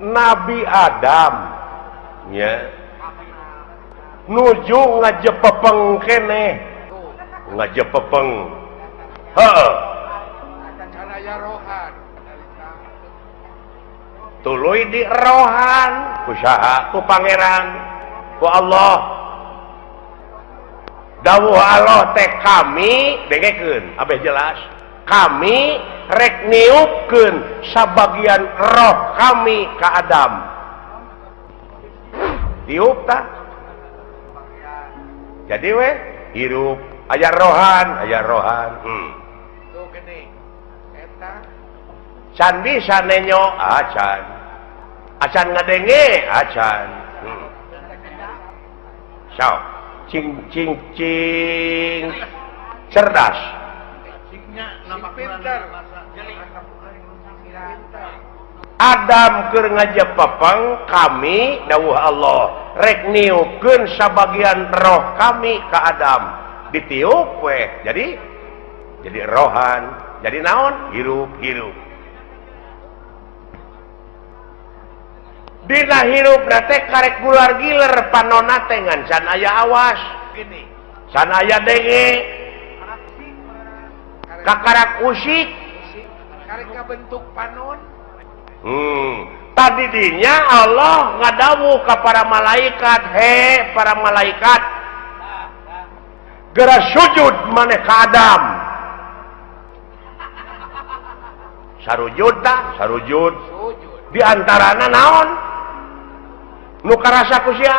Nabi Adam nya nuju ngajepepeng keneh ngajepepeng heeh tuluy di rohan kusaha ku pangeran ku Allah dawuh Allah teh kami dengekeun abeh jelas kami rek niupkeun sabagian roh kami ka Adam tiup tah jadi we hirup aya rohan tuh gini eta can bisa nenyo acan ngadenge acan so cing cerdas Adam keur ngajepepeng kami dawuh Allah rek niupkeun sabagian roh kami ka Adam ditiup we jadi rohan jadi naon hirup dina hirup nate karek gular giler panonna teh ngan can aya awas gini can aya denge kakarak usik karek bentuk panon tadi dinya Allah ngadawuh ka para malaikat para malaikat geura sujud maneh ka Adam sarujud di antarana naon nu karasa ku sia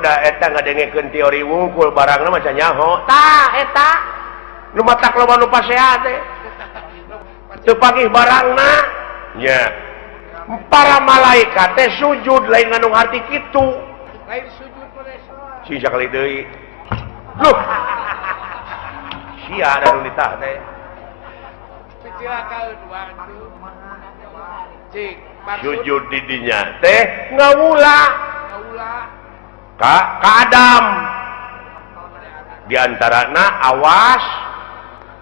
da eta ngadengekeun teori wungkul barangna maca nyaho tah eta nu matak loba nu pasehat teh teu pagih barangna nya para malaikat teh sujud lain nganu hati kitu lain sujud si sakali deui loh sia da nu ditah teh sujud di dinya teh ngawula ka Adam di antarana awas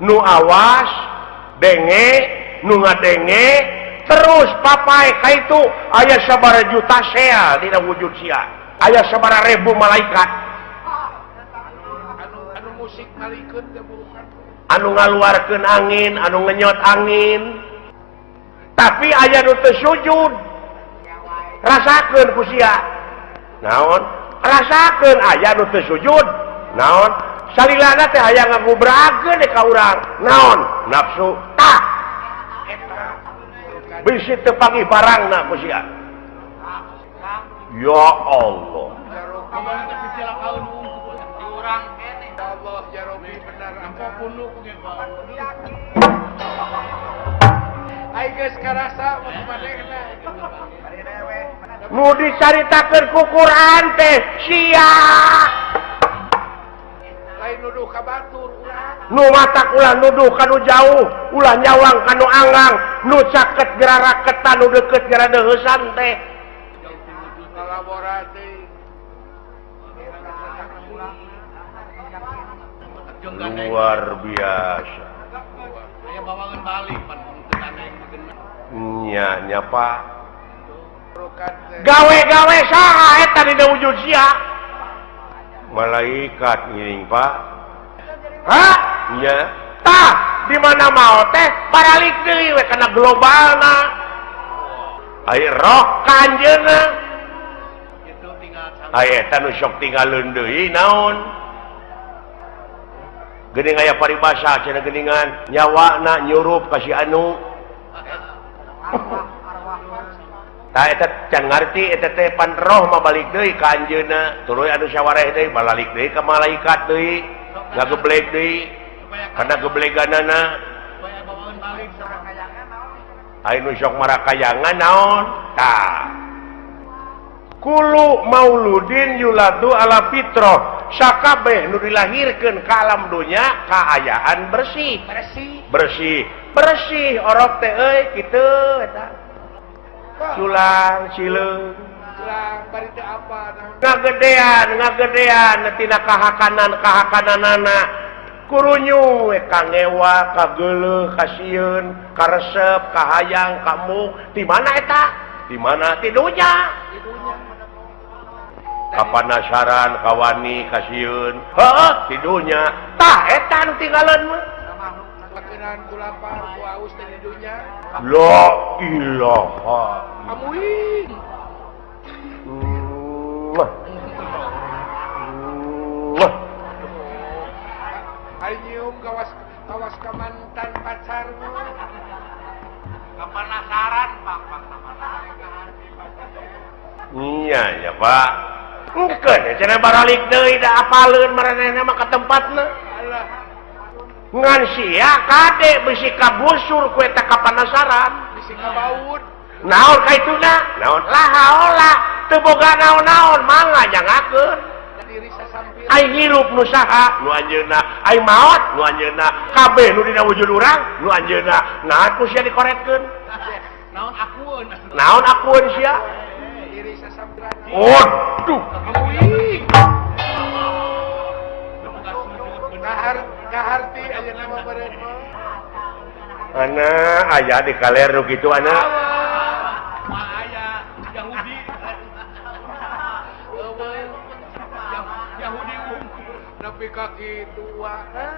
nu awas denge nu ngadenge terus papai ka itu aya sabaraha juta sel dina wujud sia aya sabaraha ribu malaikat anu musik nalikeun teh bukan anu ngaluarkeun angin anu ngenyot angin tapi aya nu teu sujud rasakeun ku sia naon rasakeun aya nu teu sujud naon salilana teh aya ngagubrageun ka urang naon nafsu tah eta bisi teu pagih barangna ku sia ya Allah nu dicaritakeun ku Quran teh sia lain nuduh ka batur ulah nu matak ulah nuduh ka nu jauh ulah nyawang ka nu anggang nu caket geura raketan nu deukeut geura deuheusan teh kolaborasi luar biasa aya bawangan balik nya Pak gawe-gawe saha eta dina wujud sia malaikat ngiring Pak nya tah di mana mau teh baralik deui we kana globalna aya roh kanjeuna aya eta nu sok tinggalkeun deui naon geuning aya paribasa cenah geuningan nyawana nyurup ka si anu tah eta can ngarti eta teh pan roh mah balik deui ka anjeunna tuluy anu sawareh deui balik deui ka malaikat deui ngageblek deui kana gebleganana aya nu sok marakayangan naon tah kulu mauludin yuladu ala fitrah sakabeh nu dilahirkeun ka alam dunya kaayaan bersih orok teh euy kitu eta culang cileung bari teh apa ngagedean tina kahakananana kurunyu we kangewa kageuleuh kasieun karesep kahayang kamu di mana eta di mana tidurnya kapanasaran kawani kasieun heeh tidurnya tah eta nu tinggalan mah Pakenan ku lapar ku aus teh di dunya. la ilaha Amuing. Mwah. Mwah. Ai nyium kawas ka mantan pacarmu. Kapanasaran Pak Iya ya Pak engkeun cenah baralik deui da apaleun maranehna mah ka tempatna Alah. ngan sia kade bisi kabusur ku eta kapanasaran Bisi kabaud. naon kaituna naon lahaola teu boga naon-naon mangga jangakeun Diri sasampir. ai hirup nu saha nu anjeunna ai maot nu anjeunna kabeh nu dina wujud urang nu anjeunna naon ku sia dikoretkeun naon akueun sia Diri sasampiran. waduh Amuing. Kaharti aya nama bareun mah. ana aya di kaler nu kitu ana Tapi kaki tua kan?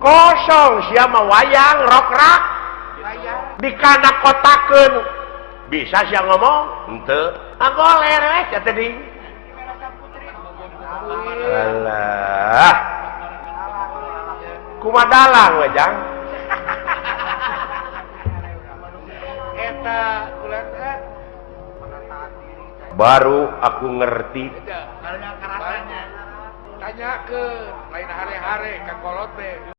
kosong sia mah wayang rokrak Ayah. dikana kotakeun bisa sia ngomong henteu agoler we cenah teh alah kumadalang we jang Eta ulah baru aku ngerti tanya ke lain hare-hare ka kolot teh